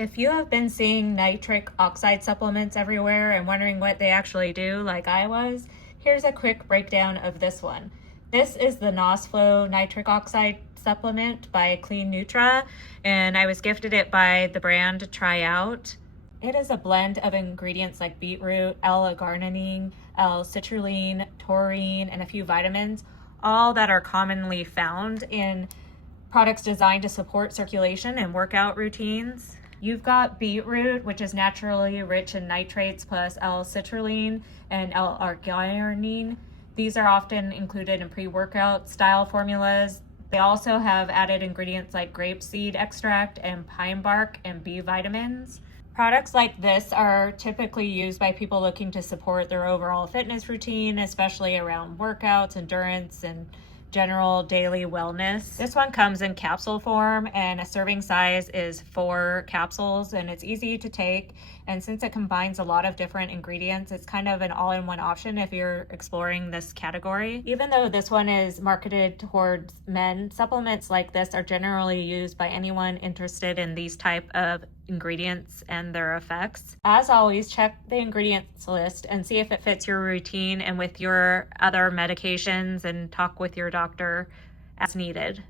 If you have been seeing nitric oxide supplements everywhere and wondering what they actually do, like I was, here's a quick breakdown of this one. This is the NosFlow Nitric Oxide Supplement by Clean Nutra, and I was gifted it by the brand to try out. It is a blend of ingredients like beetroot, L-arginine, L-citrulline, taurine, and a few vitamins, all that are commonly found in products designed to support circulation and workout routines. You've got beetroot, which is naturally rich in nitrates plus L-citrulline and L-arginine. These are often included in pre-workout style formulas. They also have added ingredients like grape seed extract and pine bark and B vitamins. Products like this are typically used by people looking to support their overall fitness routine, especially around workouts, endurance, and general daily wellness. This one comes in capsule form, and a serving size is 4 capsules, and it's easy to take. And since it combines a lot of different ingredients, it's kind of an all-in-one option if you're exploring this category. Even though this one is marketed towards men, supplements like this are generally used by anyone interested in these type of ingredients and their effects. As always, check the ingredients list and see if it fits your routine and with your other medications, and talk with your doctor as needed.